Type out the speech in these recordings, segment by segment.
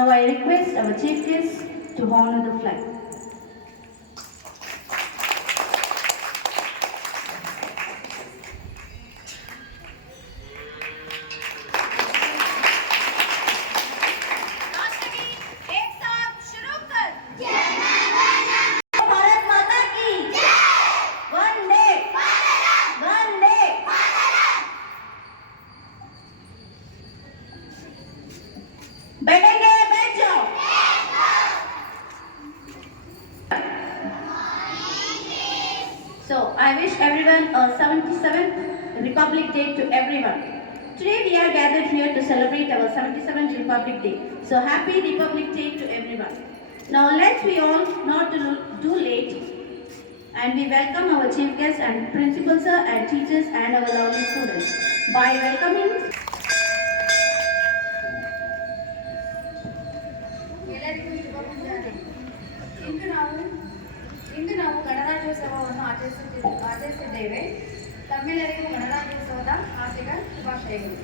Now I request our chief guest to honor the flag. So I wish everyone a 77th Republic Day to everyone. Today we are gathered here to celebrate our 77th Republic Day. So happy Republic Day to everyone. Now let's we all not do late and we welcome our chief guests and principals and teachers and our lovely students. By welcoming ಇಂದು ನಾವು ಗಣರಾಜ್ಯೋತ್ಸವವನ್ನು ಆಚರಿಸಿದ್ದೇವೆ. ತಮ್ಮೆಲ್ಲರಿಗೂ ಗಣರಾಜ್ಯೋತ್ಸವದ ಹಾರ್ದಿಕ ಶುಭಾಶಯಗಳು.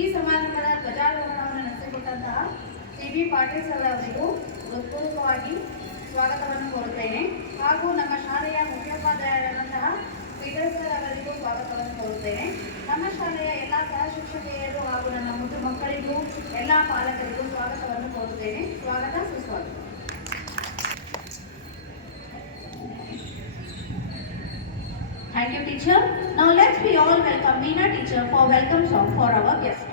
ಈ ಸಮಾರಂಭದ ಧ್ವಜಾರೋಹಣವನ್ನು ನಡೆಸಿಕೊಟ್ಟಂತಹ ಸಿ.ಬಿ. ಪಾಟೀಲ್ ಸರ್ ಅವರಿಗೂ ಹೃತ್ಪೂರ್ವಕವಾಗಿ ಸ್ವಾಗತವನ್ನು ಕೋರುತ್ತೇನೆ. ಹಾಗೂ ನಮ್ಮ ಶಾಲೆಯ ಮುಖ್ಯೋಪಾಧ್ಯಾಯರಾದಂತಹ ಪೀಟರ್ ಸರ್ ಅವರಿಗೂ ಸ್ವಾಗತವನ್ನು ಕೋರುತ್ತೇನೆ. ನಮ್ಮ ಶಾಲೆಯ ಎಲ್ಲ ಸಹ ಶಿಕ್ಷಕಿಯರು ಹಾಗೂ ನನ್ನ ಮುದ್ದು ಮಕ್ಕಳಿಗೂ ಎಲ್ಲ ಪಾಲಕರಿಗೂ ಸ್ವಾಗತವನ್ನು ಕೋರುತ್ತೇನೆ. ಸ್ವಾಗತ ಸುಸ್ವಾಗತ. Thank you, teacher. Now let's we all welcome Meena teacher for welcome song for our guest.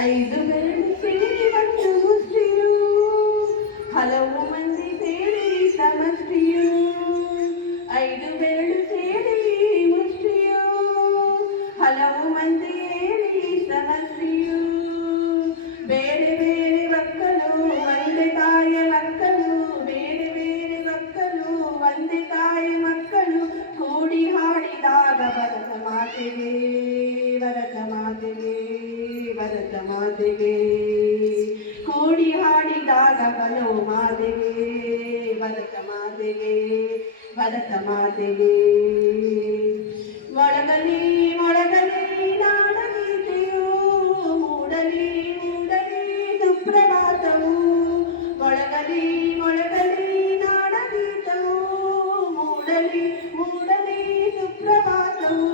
ಐದು ಬೆರಳು ಸೇರಿ ಒಂದು ಮುಷ್ಟಿಯು, ಹಲವು ಮಂದಿ ಸೇರಿ ಸಮಷ್ಟಿಯು. ಐದು ಬೆರಳು ಸೇರಿ ಮುಷ್ಟಿಯು, ಹಲವು ಮಂದಿ ಸೇರಿ ಸಮಷ್ಟಿಯು. ಬೇರೆ ಬೇರೆ ಮಕ್ಕಳು ಒಂದೇ ತಾಯ ಮಕ್ಕಳು, ಬೇರೆ ಬೇರೆ ಮಕ್ಕಳು ಒಂದೇ ತಾಯ ಮಕ್ಕಳು ಕೂಡಿ ಹಾಡಿದಾಗ ಭರತ ಮಾತೆಗೆ, ಭರತ ಮಾತೆಗೆ, ಭರತ ಮಾತೆಗೆ. ಕೂಡಿ ಹಾಡಿದಾಗ ಬಲೋ ಮಾತೆಗೆ, ಭರತ ಮಾತೆಗೆ, ಭರತ ಮಾತೆಗೆ. ಮೊಳಗಲಿ ಮೊಳಗಲಿ ನಾಡಗೀತೆಯು, ಮೂಡಲಿ ಮೂಡಲಿ ಸುಪ್ರಭಾತವು. ಮೊಳಗಲಿ ಮೊಳಗಲಿ ನಾಡಗೀತವು, ಮೂಡಲಿ ಮೂಡಲಿ ಸುಪ್ರಭಾತವು.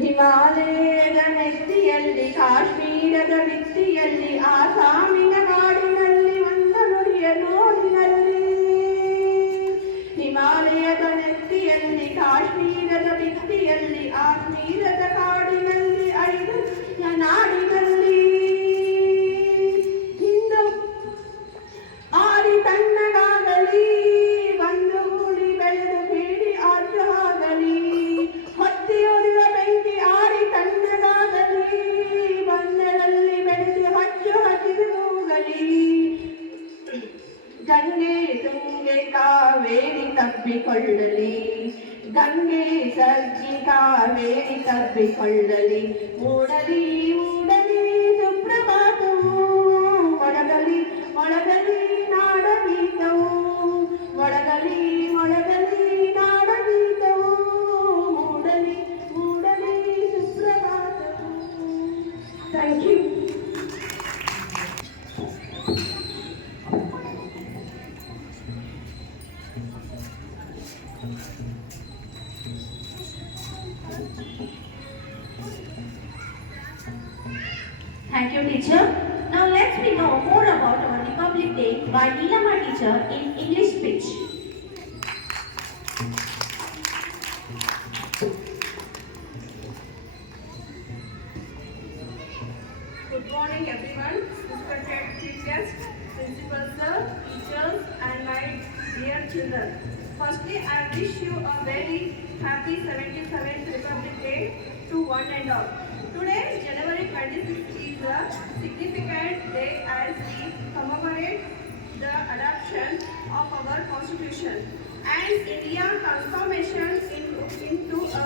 ಹಿಮಾಲಯದ ನೆತ್ತಿಯಲ್ಲಿ, ಕಾಶ್ಮೀರದ ಭಿತ್ತಿಯಲ್ಲಿ, ಆಸಾಮಿನ ಕಾಡಿನಲ್ಲಿ ಒಂದು ನುಡಿಯ ನೋಡಿನಲ್ಲಿ. ಹಿಮಾಲಯದ ನೆತ್ತಿಯಲ್ಲಿ, ಕಾಶ್ಮೀರದ ಭಿತ್ತಿಯಲ್ಲಿ, ಕಾಶ್ಮೀರದ ಕಾಡಿನಲ್ಲಿ, ಐದು ನಾಡಿನಲ್ಲಿ. ಹಿಂದೂ ಆಡಿ ತಣ್ಣಗಾಗಲಿ, ಒಂದು ಗೂಡಿ ಬೆಳೆದು ಬೀಡಿ ಆದ್ರೂ ಆಗಲಿ. ಹೊತ್ತಿಯುರಿವ ಬೆಂಕಿ ಆಡಿ ತಣ್ಣಗಾಗಲಿ, ಬಂದರಲ್ಲಿ ಬೆಳೆದು ಹಚ್ಚು ಹಸಿರುಗಲಿ. ಗಂಗೆ ತುಂಗೆ ಕಾವೇರಿ ತಬ್ಬಿಕೊಳ್ಳಲಿ, ಗಂಗೆ ಸಜ್ಜಿ ಕಾವೇರಿ ತಬ್ಬಿಕೊಳ್ಳಲಿ ಮೂಡಲಿ ಮೂಡಲಿ ಸುಪ್ರಭಾತವು ಮೊಳಗಲಿ ಮೊಳಗಲಿ ನಾಡಗೀತವು ಮೊಳಗಲಿ ಮೊಳಗಲಿ ನಾಡಗೀತವು ಮೂಡಲಿ ಮೂಡಲಿ ಸುಪ್ರಭಾತವು. Thank you. Thank you, teacher. Now let's we know more about our Republic Day by Neelama teacher in English speech. Good morning everyone, respected chief guest, principal sir, teachers and my dear children. Firstly, I wish you a very happy 77th Republic Day to one and all. Today, January 26th is a significant day as we commemorate the adoption of our constitution and India's transformation into a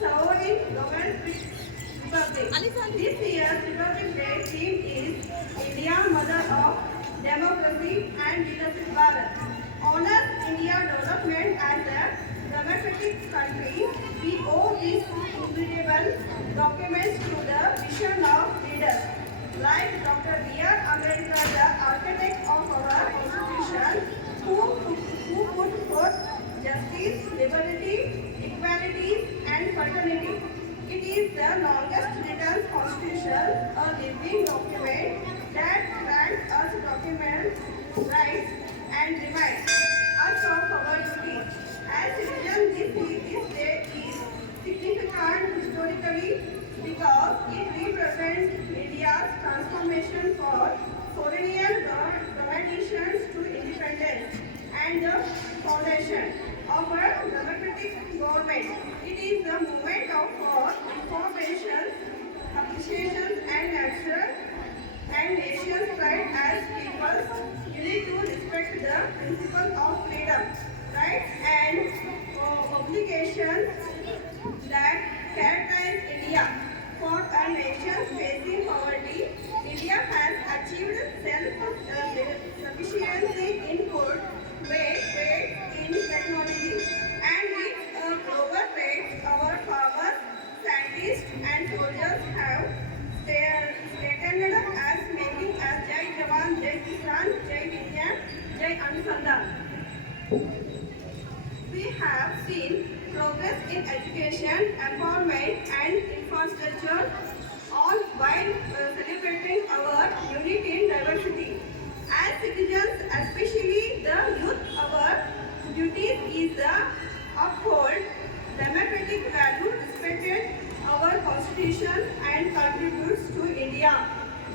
sovereign government republic. This year's Republic Day theme is India, Mother of Democracy and Leadership Bharat. Honors India's development as a democratic country. We owe these immutable documents to the vision of leaders like Dr. B.R. Ambedkar, the architect of our constitution, who put forth justice, liberty, equality, and fraternity. It is the longest written constitution, a living document that grants us document rights and reminds us of our duties. As citizens, this day is significant historically because it represents India's transformation for colonial dominations to independence and the foundation of a democratic government. It is the movement of for information, appreciation and nation's pride as people unite to respect the principle of freedom, rights and obligations that characterize India. For a nation facing poverty, India has achieved self-sufficiency in food, trade in technology, and with a global trade, our farmers, scientists, and soldiers have stated as making us Jai Jawan, Jai Kisan, Jai Vigyan, Jai Anusandhan. We have seen progress in education, empowerment, and infrastructure, all while celebrating our unity in diversity. As citizens, especially the youth, our duty is to uphold democratic values, respect our constitution, and contributes to India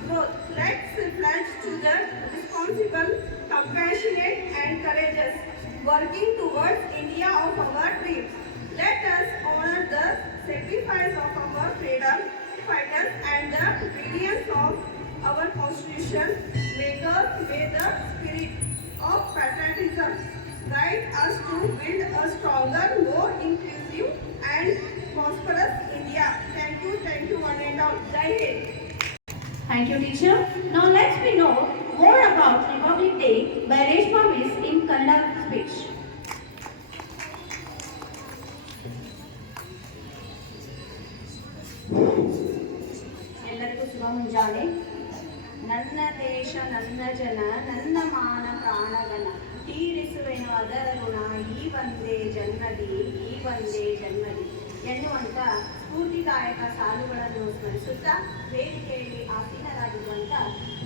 growth. Let's pledge to the responsible, compassionate, and courageous, working towards India of our dreams. Let us honor the sacrifice of our freedom fighters and the brilliance of our constitution makers. May the spirit of patriotism guide us to build a stronger, more inclusive and prosperous India. Thank you one and all. Jai Hind. Thank you, teacher. Now let's we know more about Republic Day by Reshma Miss in Kannada speech. ಎಲ್ಲರಿಗೂ ಶುಭ ಮುಂಜಾನೆ. ನನ್ನ ದೇಶ ನನ್ನ ಜನ ನನ್ನ ಮಾನ ಪ್ರಾಣಗಣ ತೀರಿಸುವೆನು ಅದರ ಗುಣ ಈ ಒಂದೇ ಜನ್ಮದಿ ಈ ಒಂದೇ ಜನ್ಮದಿ ಎನ್ನುವಂಥ ಸ್ಫೂರ್ತಿದಾಯಕ ಸಾಲುಗಳನ್ನು ಸ್ಮರಿಸುತ್ತಾ ವೇದಿಕೆಯಲ್ಲಿ ಆಸೀನರಾಗಿರುವಂಥ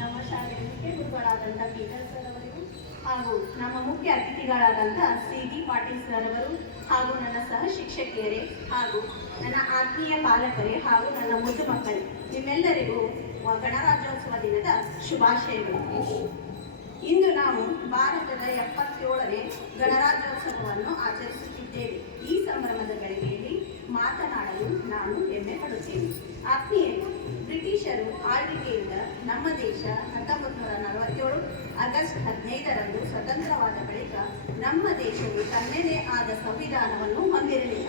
ನಮ್ಮ ಶಾಲೆಯ ಮುಖ್ಯ ಗುರುಗಳಾದಂಥ ಪೀಟರ್ ಸರ್ ಅವರಿಗೂ ಹಾಗೂ ನಮ್ಮ ಮುಖ್ಯ ಅತಿಥಿಗಳಾದಂಥ ಸಿ.ಡಿ. ಪಾಟೀಲ್ ಸರ್ ಅವರು ಹಾಗೂ ನನ್ನ ಸಹ ಶಿಕ್ಷಕಿಯರೇ ಹಾಗೂ ನನ್ನ ಆತ್ಮೀಯ ಪಾಲಕರೇ ಹಾಗೂ ನನ್ನ ಮುದ್ದು ಮಕ್ಕಳೇ, ನಿಮ್ಮೆಲ್ಲರಿಗೂ ಗಣರಾಜ್ಯೋತ್ಸವ ದಿನದ ಶುಭಾಶಯಗಳು. ಇಂದು ನಾವು ಭಾರತದ 77ನೇ ಗಣರಾಜ್ಯೋತ್ಸವವನ್ನು ಆಚರಿಸುತ್ತಿದ್ದೇವೆ. ಈ ಸಂಭ್ರಮದ ಗಳಿಗೆಯಲ್ಲಿ ಮಾತನಾಡಲು ನಾನು ಹೆಮ್ಮೆ ಪಡುತ್ತೇನೆ. ಆತ್ಮೀಯರು, ಬ್ರಿಟಿಷರು ಆಳ್ವಿಕೆಯಿಂದ ನಮ್ಮ ದೇಶ 1947 ಆಗಸ್ಟ್ 15ರಂದು ಸ್ವತಂತ್ರವಾದ ಬಳಿಕ ನಮ್ಮ ದೇಶವು ತನ್ನದೇ ಆದ ಸಂವಿಧಾನವನ್ನು ಹೊಂದಿರಲಿಲ್ಲ.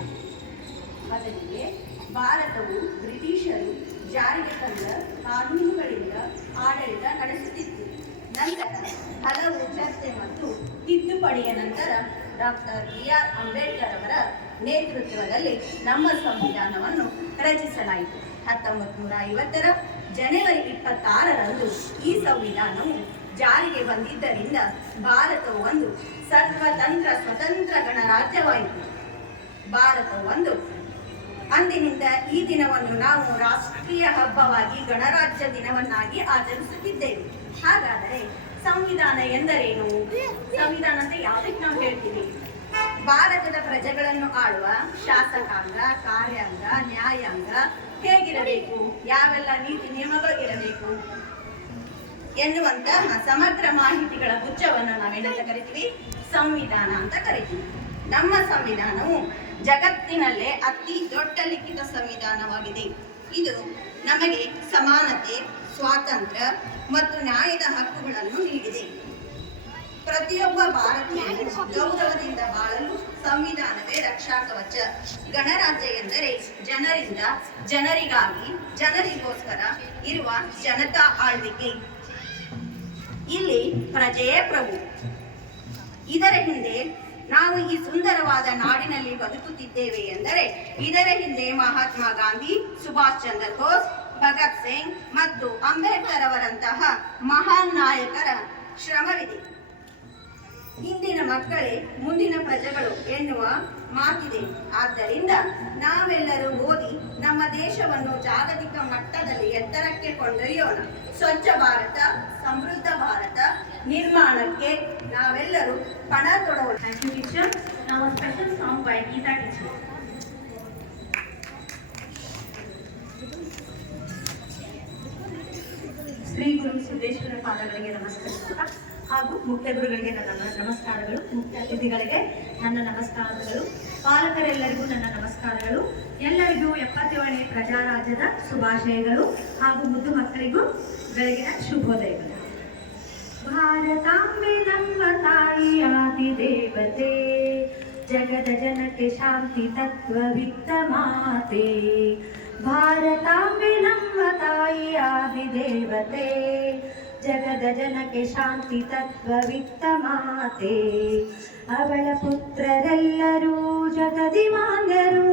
ಬದಲಿಗೆ ಭಾರತವು ಬ್ರಿಟಿಷರು ಜಾರಿಗೆ ತಂದ ಕಾನೂನುಗಳಿಂದ ಆಡಳಿತ ನಡೆಸುತ್ತಿತ್ತು. ನಂತರ ಹಲವು ಚರ್ಚೆ ಮತ್ತು ತಿದ್ದುಪಡಿಯ ನಂತರ ಡಾಕ್ಟರ್ BR ಅಂಬೇಡ್ಕರ್ ಅವರ ನೇತೃತ್ವದಲ್ಲಿ ನಮ್ಮ ಸಂವಿಧಾನವನ್ನು ರಚಿಸಲಾಯಿತು. 1950ರ ಜನವರಿ 26ರಂದು ಈ ಸಂವಿಧಾನವು ಜಾರಿಗೆ ಬಂದಿದ್ದರಿಂದ ಭಾರತವು ಒಂದು ಸ್ವತಂತ್ರ ಗಣರಾಜ್ಯವಾಯಿತು. ಭಾರತವು ಒಂದು ಅಂದಿನಿಂದ ಈ ದಿನವನ್ನು ನಾವು ರಾಷ್ಟ್ರೀಯ ಹಬ್ಬವಾಗಿ ಗಣರಾಜ್ಯ ದಿನವನ್ನಾಗಿ ಆಚರಿಸುತ್ತಿದ್ದೇವೆ. ಹಾಗಾದರೆ ಸಂವಿಧಾನ ಎಂದರೇನು? ಸಂವಿಧಾನ ಅಂತ ಯಾವುದಕ್ಕೆ ನಾವು ಹೇಳ್ತೀವಿ? ಭಾರತದ ಪ್ರಜೆಗಳನ್ನು ಆಳುವ ಶಾಸಕಾಂಗ, ಕಾರ್ಯಾಂಗ, ನ್ಯಾಯಾಂಗ ಹೇಗಿರಬೇಕು, ಯಾವೆಲ್ಲ ನೀತಿ ನಿಯಮಗಳು ಇರಬೇಕು ಎನ್ನುವಂತಹ ಸಮಗ್ರ ಮಾಹಿತಿಗಳ ಗುಚ್ಛವನ್ನು ನಾವೇನಂತ ಕರಿತೀವಿ? ಸಂವಿಧಾನ ಅಂತ ಕರಿತೀವಿ. ನಮ್ಮ ಸಂವಿಧಾನವು ಜಗತ್ತಿನಲ್ಲೇ ಅತಿ ದೊಡ್ಡ ಲಿಖಿತ ಸಂವಿಧಾನವಾಗಿದೆ. ಇದು ನಮಗೆ ಸಮಾನತೆ, ಸ್ವಾತಂತ್ರ್ಯ ಮತ್ತು ನ್ಯಾಯದ ಹಕ್ಕುಗಳನ್ನು ನೀಡಿದೆ. ಪ್ರತಿಯೊಬ್ಬ ಭಾರತೀಯನು ಗೌರವದಿಂದ ಬಾಳಲು ಸಂವಿಧಾನವೇ ರಕ್ಷಾ ಕವಚ. ಗಣರಾಜ್ಯ ಎಂದರೆ ಜನರಿಂದ, ಜನರಿಗಾಗಿ, ಜನರಿಗೋಸ್ಕರ ಇರುವ ಜನತಾ ಆಳ್ವಿಕೆ. ಇಲ್ಲಿ ಪ್ರಜೆಯೇ ಪ್ರಭು. ಇದರ ಹಿಂದೆ ನಾವು ಈ ಸುಂದರವಾದ ನಾಡಿನಲ್ಲಿ ಬದುಕುತ್ತಿದ್ದೇವೆ ಎಂದರೆ ಇದರ ಹಿಂದೆ ಮಹಾತ್ಮ ಗಾಂಧಿ, ಸುಭಾಷ್ ಚಂದ್ರ ಬೋಸ್, ಭಗತ್ ಸಿಂಗ್ ಮತ್ತು ಅಂಬೇಡ್ಕರ್ ಅವರಂತಹ ಮಹಾನ್ ನಾಯಕರ ಶ್ರಮವಿದೆ. ಇಂದಿನ ಮಕ್ಕಳೇ ಮುಂದಿನ ಪ್ರಜೆಗಳು ಎನ್ನುವ ಮಾತಿದೆ. ಆದ್ದರಿಂದ ನಾವೆಲ್ಲರೂ ಓದಿ ನಮ್ಮ ದೇಶವನ್ನು ಜಾಗತಿಕ ಮಟ್ಟದಲ್ಲಿ ಎತ್ತರಕ್ಕೆ ಕೊಂಡೊಯ್ಯೋಣ. ಸ್ವಚ್ಛ ಭಾರತ, ಸಮೃದ್ಧ ಭಾರತ ನಿರ್ಮಾಣಕ್ಕೆ ನಾವೆಲ್ಲರೂ ಪಣ ತೊಡೋಣ. Thank you, teacher. Now a special song by Geeta teacher. Shri ಗುರು ಸಿದ್ದೇಶ್ವರ ಪಾದಗಳಿಗೆ ನಮಸ್ಕರಿಸುತ್ತಾ ಹಾಗೂ ಮುಖ್ಯ ಗುರುಗಳಿಗೆ ನನ್ನ ನಮಸ್ಕಾರಗಳು, ಮುಖ್ಯ ಅತಿಥಿಗಳಿಗೆ ನನ್ನ ನಮಸ್ಕಾರಗಳು, ಪಾಲಕರೆಲ್ಲರಿಗೂ ನನ್ನ ನಮಸ್ಕಾರಗಳು, ಎಲ್ಲರಿಗೂ 77ನೇ ಪ್ರಜಾರಾಜ್ಯದ ಶುಭಾಶಯಗಳು ಹಾಗೂ ಮುದ್ದು ಮಕ್ಕಳಿಗೂ ಬೆಳಗಿನ ಶುಭೋದಯಗಳು. ಭಾರತಾಂಬೆ ನಮ್ಮ ತಾಯಿಯಾದಿ ದೇವತೆ, ಜಗದ ಜನಕ್ಕೆ ಶಾಂತಿ ತತ್ವವಿತ್ತ ಮಾತೆ. ಭಾರತಾಂಬೆ ನಮ್ಮ ತಾಯಿಯಾದಿ ದೇವತೆ, ಜಗದ ಜನಕ್ಕೆ ಶಾಂತಿ ತತ್ವವಿತ್ತ ಮಾತೆ. ಅವಳ ಪುತ್ರರೆಲ್ಲರೂ ಜಗದಿ ಮಾನ್ಯರು,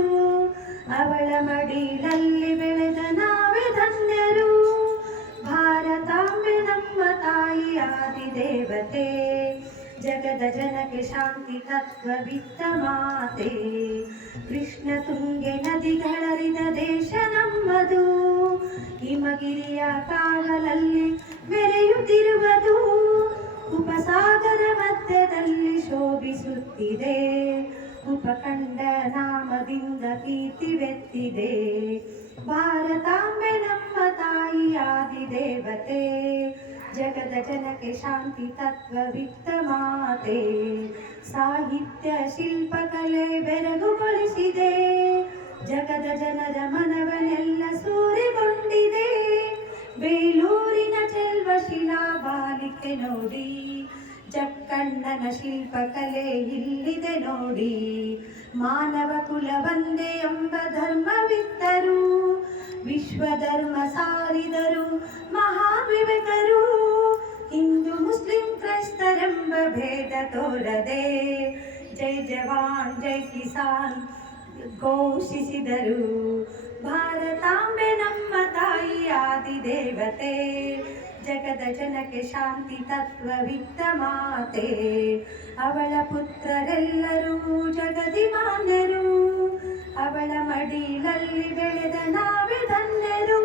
ಅವಳ ಮಡಿಲಲ್ಲಿ ಬೆಳೆದ ನಾವೇ ಧನ್ಯರು. ಭಾರತಾಂಬೆ ನಮ್ಮ ತಾಯಿಯಾದಿ ದೇವತೆ, ಜಗದ ಜನಕ್ಕೆ ಶಾಂತಿ ತತ್ವವಿತ್ತ ಮಾತೆ. ಕೃಷ್ಣ ತುಂಗೆ ನದಿಗಳರಿದ ದೇಶ ನಮ್ಮದು, ಹಿಮಗಿರಿಯ ಕಾವಲಲ್ಲಿ ಮೆರೆಯುತ್ತಿರುವುದು. ಉಪಸಾಗರ ಮಧ್ಯದಲ್ಲಿ ಶೋಭಿಸುತ್ತಿದೆ, ಉಪಖಂಡ ನಾಮದಿಂದ ಕೀರ್ತಿವೆತ್ತಿದೆ. ಭಾರತಾಂಬೆ ನಮ್ಮ ತಾಯಿಯಾದಿ ದೇವತೆ, ಜಗದ ಜನಕ್ಕೆ ಶಾಂತಿ ತತ್ವವಿತ್ತ ಮಾತೆ. ಸಾಹಿತ್ಯ ಶಿಲ್ಪಕಲೆ ಬೆರಗುಗೊಳಿಸಿದೆ, ಜಗದ ಜನರ ಮನವನ್ನೆಲ್ಲ ಸೂರೆಗೊಂಡಿದೆ. ಬೇಲೂರಿನ ಚೆಲ್ವ ಶಿಲಾ ಬಾಲಿಕೆ ನೋಡಿ, ಜಕ್ಕಣ್ಣನ ಶಿಲ್ಪಕಲೆ ಇಲ್ಲಿದೆ ನೋಡಿ. ಮಾನವ ಕುಲ ಒಂದೇ ಎಂಬ ಧರ್ಮವಿತ್ತರು, ವಿಶ್ವಧರ್ಮ ಸಾರಿದರು ಮಹಾವಿವೇಕರು. ಹಿಂದೂ ಮುಸ್ಲಿಂ ಕ್ರೈಸ್ತರೆಂಬ ಭೇದ ತೋರದೆ, ಜೈ ಜವಾನ್ ಜೈ ಕಿಸಾನ್ ಘೋಷಿಸಿದರು. ಭಾರತಾಂಬೆ ನಮ್ಮ ತಾಯಿಯಾದಿ ದೇವತೆ, ಜಗದ ಜನಕ್ಕೆ ಶಾಂತಿ ತತ್ವವಿತ್ತ ಮಾತೆ. ಅವಳ ಪುತ್ರರೆಲ್ಲರೂ ಜಗದಿ ಮಾನ್ಯರು, ಅವಳ ಮಡಿಲಲ್ಲಿ ಬೆಳೆದ ನಾವೇ ಧನ್ಯರು.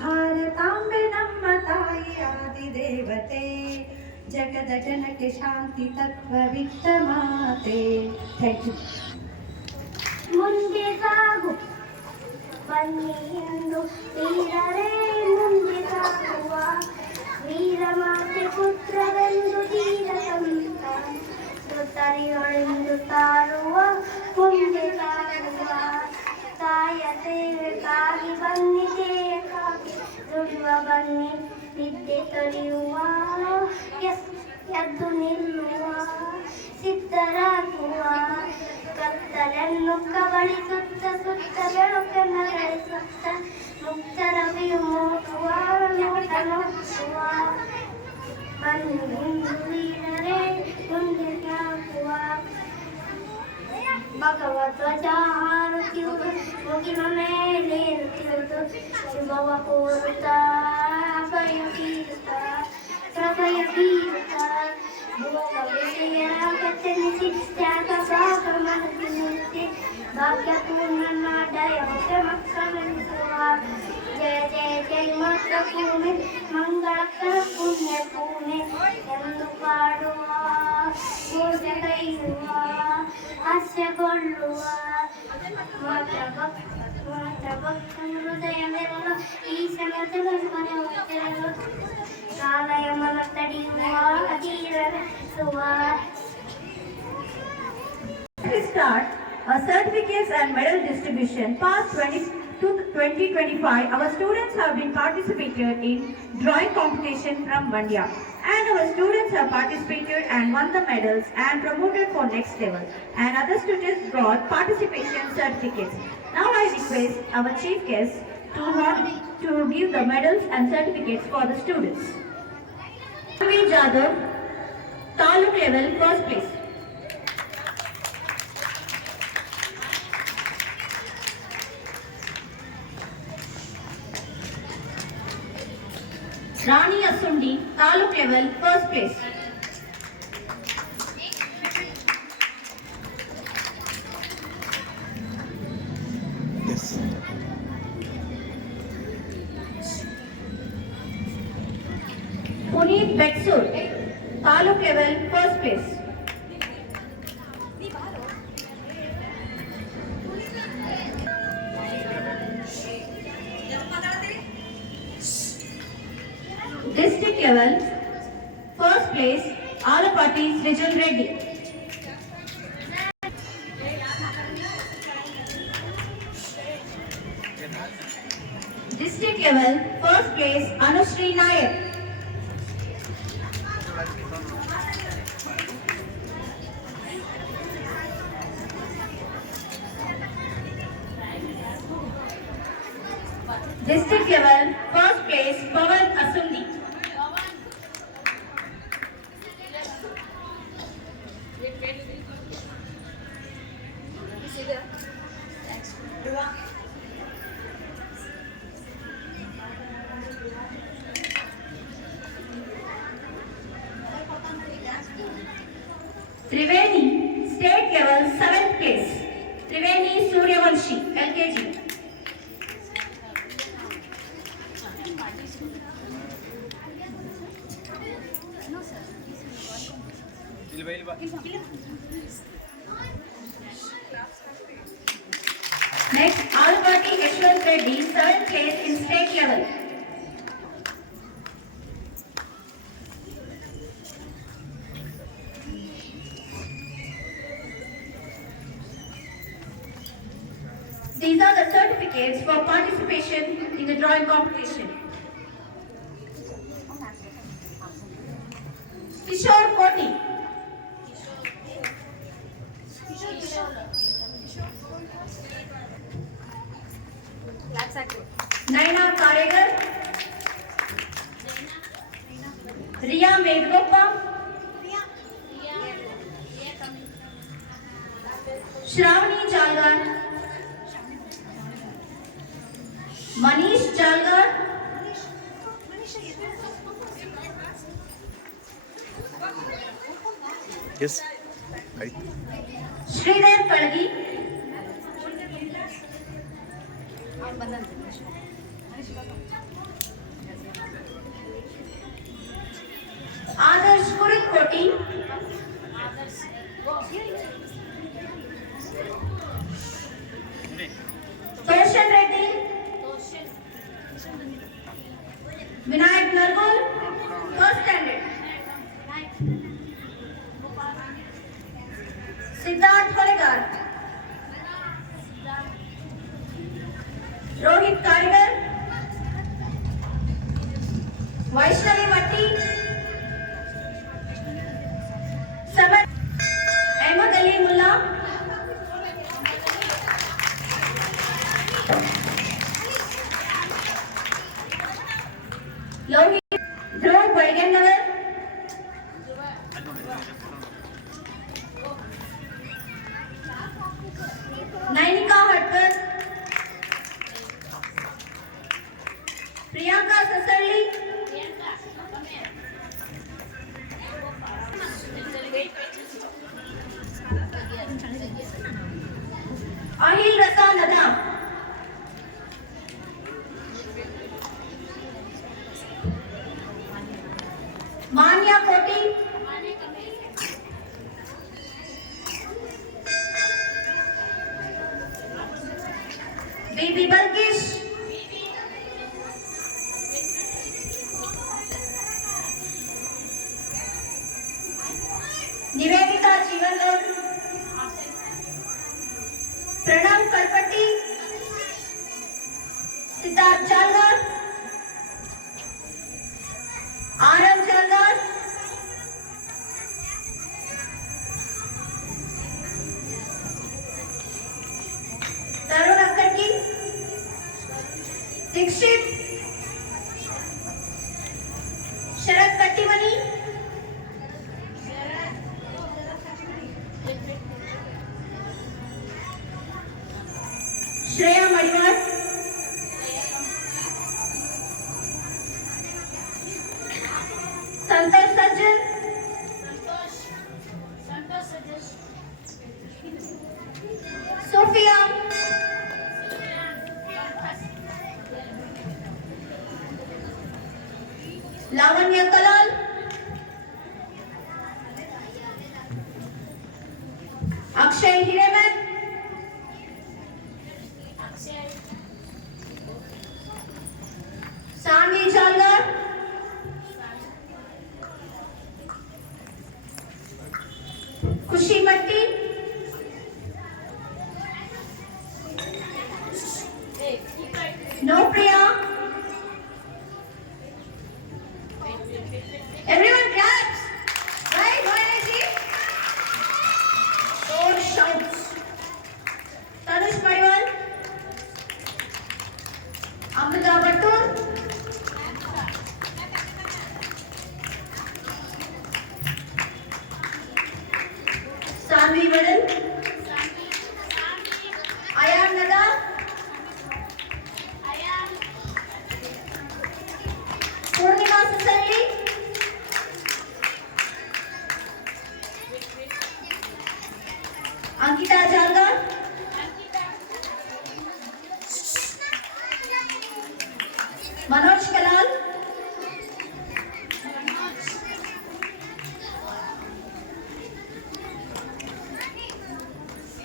ಭಾರತಾಂಬೆ ನಮ್ಮ ತಾಯಿಯಾದಿ ದೇವತೆ, ಜಗದ ಜನಕ್ಕೆ ಶಾಂತಿ ತತ್ವವಿತ್ತ ಮಾತೆ. Thank you. ಮುಂದೆ ಸಾಗು ಬನ್ನಿ ಎಂದು ವೀರರೇ, ಮುಂದೆ ಸಾಗುವ ವೀರಮಾತೆ ಪುತ್ರರೆಂದು ತೀರ ಸಂತ ಮೃತರಿಗಳೆಂದು ತಾರುವ. ಮುಂದೆ ಸಾಗುವ ತಾಯ ಸೇವೆಗಾಗಿ ಬನ್ನಿ ಸೇಯಕ್ಕಾಗಿ ದುಡಿಯುವ ಬನ್ನಿ ಬನ್ನಿ ನಿದ್ದೆ ತೊರೆಯುವ ಎದ್ದು ನಿಲ್ಲುವ ಸಿದ್ಧರಾಗುವ ಕತ್ತಲನ್ನು ಕಬಳಿಸುತ್ತ ಸುತ್ತ ಬೆಳಕನ್ನು ಗಳಿಸುತ್ತ ಮುಕ್ತ ರವಿಯು ಮೂಡುವ ನೋಟ ನೋಡುವ ಬನ್ನಿ ಮುಂದುವರಿದರೆ ಮುಂದೆ ಸಾಗುವ ಭಗವಧ್ವಜ ಹಾರುತ್ತಿರುವುದು ಮುಗಿನ ಮೇಲೆ ಇರುತ್ತಿರುವುದು ಶುಭವ ಕೋರುತ್ತ ಅಭಯ ಬೀರುತ್ತ ಭೋಗ ವಿಷಯರ ಕತ್ತರಿಸಿ ತ್ಯಾಗ ಭಾಗ ಮನಸ್ಸಿನಿಸಿ ಭಾಗ್ಯ ಪೂರ್ಣ ದಯಕ್ಕೆ ಮಕ್ಕಳೆನಿಸುವ ಜಯ ಜಯ ಜಯ ಮಾತ್ರ ಭೂಮಿ ಮಂಗಳಕರ ಪುಣ್ಯ ಭೂಮಿ ಎಂದು ಪಾಡುವ ಪೂಜೆ ಕೈಯುವ ಹಾಸ್ಯಗೊಳ್ಳುವ ಮಾತ್ರ ಭಕ್ತ ಹೃದಯ ಮೆರಲು ಈ ಸಮಯದಲ್ಲಿ ಕಾಲಯ ಮನ ತಡೆಯುವ ಅಧೀರಸುವ. We start certificates and medal distribution. Past 2025, our students have been participated in drawing competition from Mandya, and our students have participated and won the medals and promoted for next level. And other students got participation certificates. Now I request our chief guest to give the medals and certificates for the students. Ravi Jadhav, Taluk level, first place. Rani Asundi, Taluk level, first place. Puneet Betsur, Taluk level, first place. District level, first place, Alapati Srijan Reddy. District level, first place, Anushree Nair. District level, first place, Pawan Asundi. Triveni, state level, 7th place. Triveni Suryavanshi, LKG. Next, Alapati Yashwant Reddy, 7th place in state level. These are the certificates for participation in the drawing competition. Kishore Koti. Naina Karegar. Riya Medgoppa. Shravani Jalgar. Manish Jalgar. Yes. Right. Sridhar Kalgi. Adarsh Kurikoti. Toshan Reddy. Vinayak Nargol, first standard. Siddharth Kolegar. Rohit Karigar. Vaishnavi Matti, Samad Ahmad Ali Mullah, Lohit Dhruv Badgannagar, Nainika Hatpal, Priyanka Sasarli, Ahil Rasa Nada, Manya Koti, Bibi Balkish, Nivedita Jivanlal, Pranam Karpati, Siddharth Jalgar, Aram Jalgar, Tarun Akkarki, Dikshit, Sharad Kattimani, Shreya Madiwar, Santosh Sajjan, Sophia, Lavanya Kalal, Akshay Hiremat, Sanvi Jalgar, Khushi Matti, No Priya. Everyone claps. Right? No energy? Or shouts. Tanush Pariwal, Amrita Battur, Sanvi Vadal, Ayan Nada, Purnima Sasali, Ankita Jalgar, Manoj Kalal,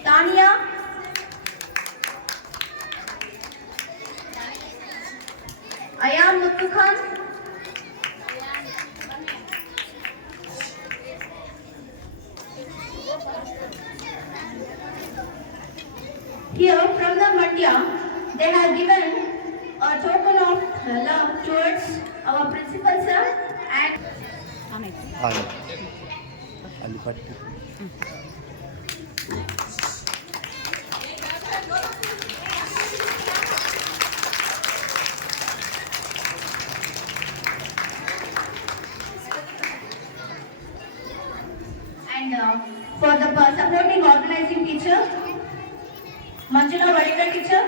Tania, Ayam Muttu Khan, here from the Mandya, they have given a token of love towards our principal sir and ಹಾಗೆ ಅಲ್ಲಿ ಪಟ್ಟಿ and for the supporting organizing teacher, Manjula Vadikar teacher,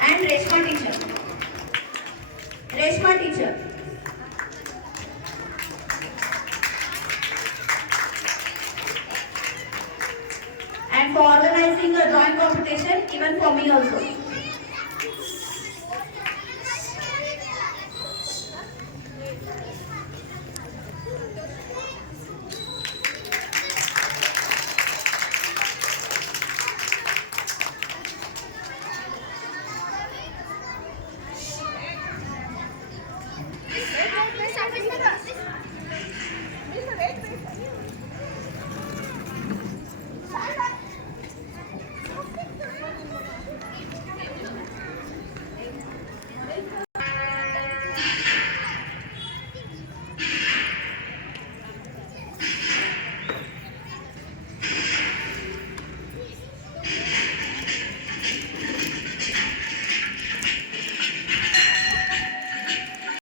and Reshma teacher. Reshma teacher. And for organizing a drawing competition, even for me also.